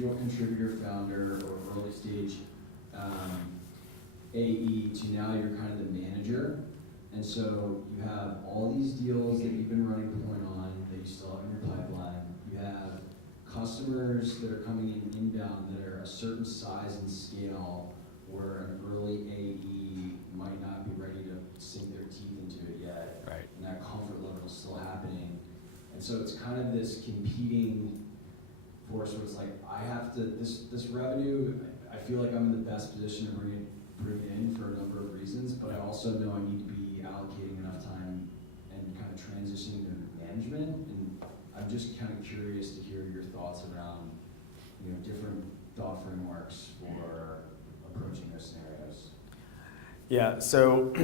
individual contributor, founder, or early stage AE to now you're kind of the manager. And so you have all these deals that you've been running point on that you still have in your pipeline. You have customers that are coming in inbound that are a certain size and scale where an early AE might not be ready to sink their teeth into it yet. Right. And that comfort level is still happening. And so it's kind of this competing force where it's like, I have to, this revenue, I feel like I'm in the best position to bring it in for a number of reasons, but I also know I need to be allocating enough time and kind of transitioning to management. And I'm just kind of curious to hear your thoughts around, different thought frameworks for approaching those scenarios. Yeah, so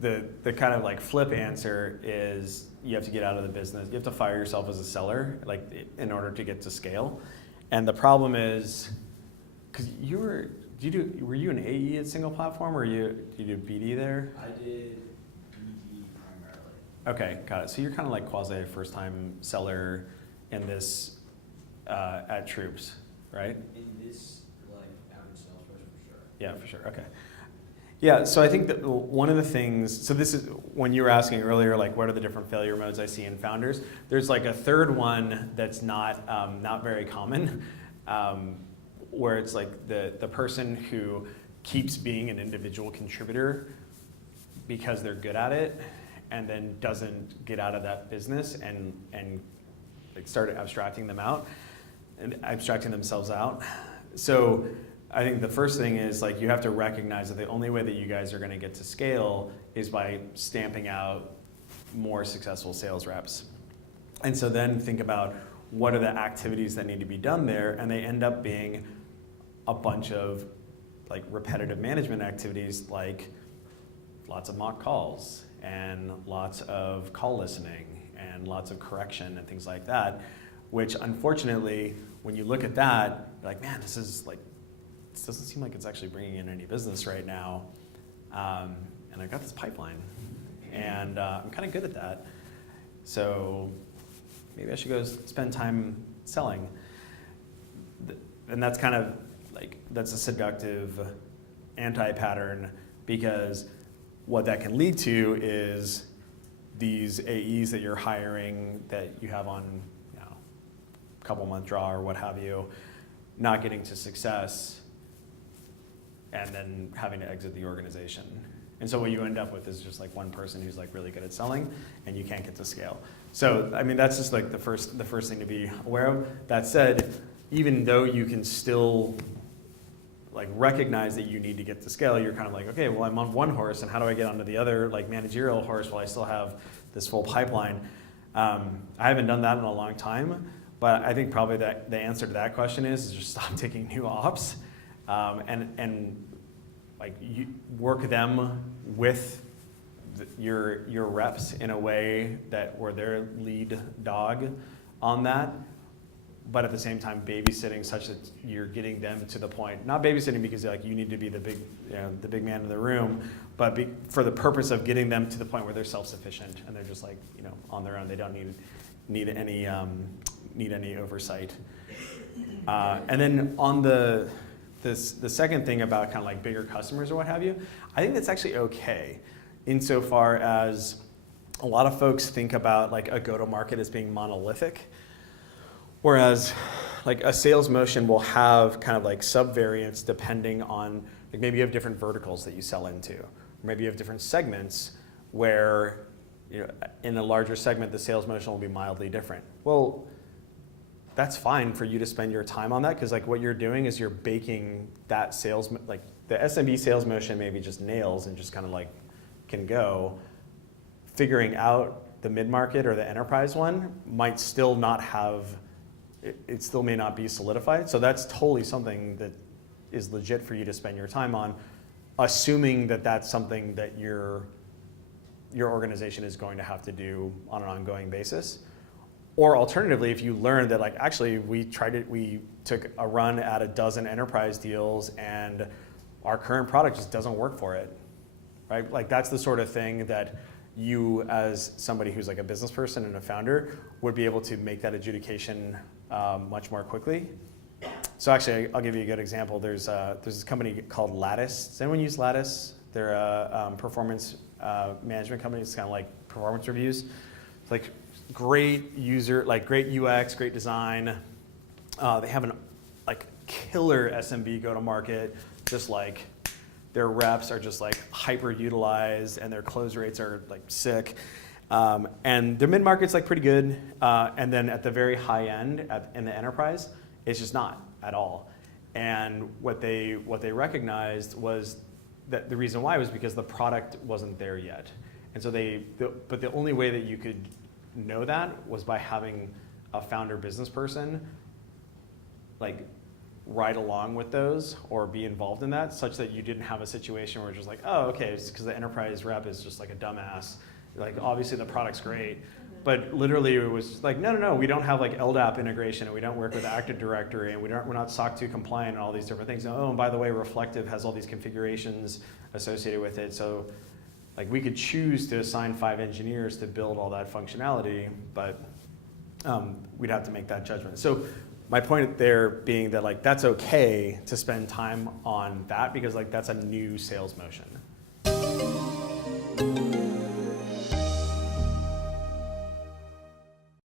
the kind of like flip answer is you have to get out of the business. You have to fire yourself as a seller, like in order to get to scale. And the problem is, because were you an AE at Single Platform, or you did BD there? I did BD primarily. Okay, got it. So you're kind of like quasi first time seller in this at Troops, right? In this average salesperson for sure. Yeah, for sure. Okay. Yeah, so I think that one of the things, so this is when you were asking earlier, like what are the different failure modes I see in founders? There's like a third one that's not very common, where it's like the person who keeps being an individual contributor because they're good at it, and then doesn't get out of that business and like start abstracting themselves out. So I think the first thing is like you have to recognize that the only way that you guys are going to get to scale is by stamping out more successful sales reps. And so then think about what are the activities that need to be done there, and they end up being a bunch of like repetitive management activities, like lots of mock calls and lots of call listening and lots of correction and things like that, which unfortunately, when you look at that, you're like, man, this doesn't seem like it's actually bringing in any business right now. And I've got this pipeline, and I'm kind of good at that. So maybe I should go spend time selling. And that's kind of like, that's a seductive anti-pattern, because what that can lead to is these AEs that you're hiring that you have on a couple month draw or what have you, not getting to success, and then having to exit the organization. And so what you end up with is just like one person who's like really good at selling, and you can't get to scale. So I mean, that's just like the first thing to be aware of. That said, even though you can still like recognize that you need to get to scale, you're kind of like, okay, well, I'm on one horse, and how do I get onto the other like managerial horse while I still have this full pipeline? I haven't done that in a long time, but I think probably that the answer to that question is just stop taking new ops, and like you work them with your reps in a way that where they're lead dog on that, but at the same time babysitting such that you're getting them to the point, not babysitting because like you need to be the big man in the room, but for the purpose of getting them to the point where they're self-sufficient and they're just like on their own. They don't need any oversight. And then on the second thing about kind of like bigger customers or what have you, I think that's actually okay, insofar as a lot of folks think about like a go-to-market as being monolithic, whereas like a sales motion will have kind of like sub-variants depending on, like maybe you have different verticals that you sell into, or maybe you have different segments where in a larger segment the sales motion will be mildly different. Well, that's fine for you to spend your time on that, because like what you're doing is you're baking that sales, like the SMB sales motion maybe just nails and just kind of like can go. Figuring out the mid-market or the enterprise one might still not have, it still may not be solidified. So that's totally something that is legit for you to spend your time on, assuming that that's something that your organization is going to have to do on an ongoing basis. Or alternatively, if you learn that like actually we took a run at a dozen enterprise deals and our current product just doesn't work for it, right? Like that's the sort of thing that you as somebody who's like a business person and a founder would be able to make that adjudication much more quickly. So actually, I'll give you a good example. There's this company called Lattice. Does anyone use Lattice? They're a performance management company. It's kind of like performance reviews. It's like great user, like great UX, great design. They have an like killer SMB go-to-market. Just like their reps are just like hyper utilized, and their close rates are like sick. And their mid-market's like pretty good. And then at the very high end, in the enterprise, it's just not at all. And what they recognized was that the reason why was because the product wasn't there yet. And so but the only way that you could know that was by having a founder business person like ride along with those or be involved in that, such that you didn't have a situation where it's just like, oh, okay, it's because the enterprise rep is just like a dumbass. Like, obviously the product's great, but literally it was like, no, we don't have like LDAP integration, and we don't work with Active Directory, and we're not SOC 2 compliant and all these different things. Oh, and by the way, Reflective has all these configurations associated with it. So like we could choose to assign 5 engineers to build all that functionality, but we'd have to make that judgment. So my point there being that like that's okay to spend time on that, because like that's a new sales motion.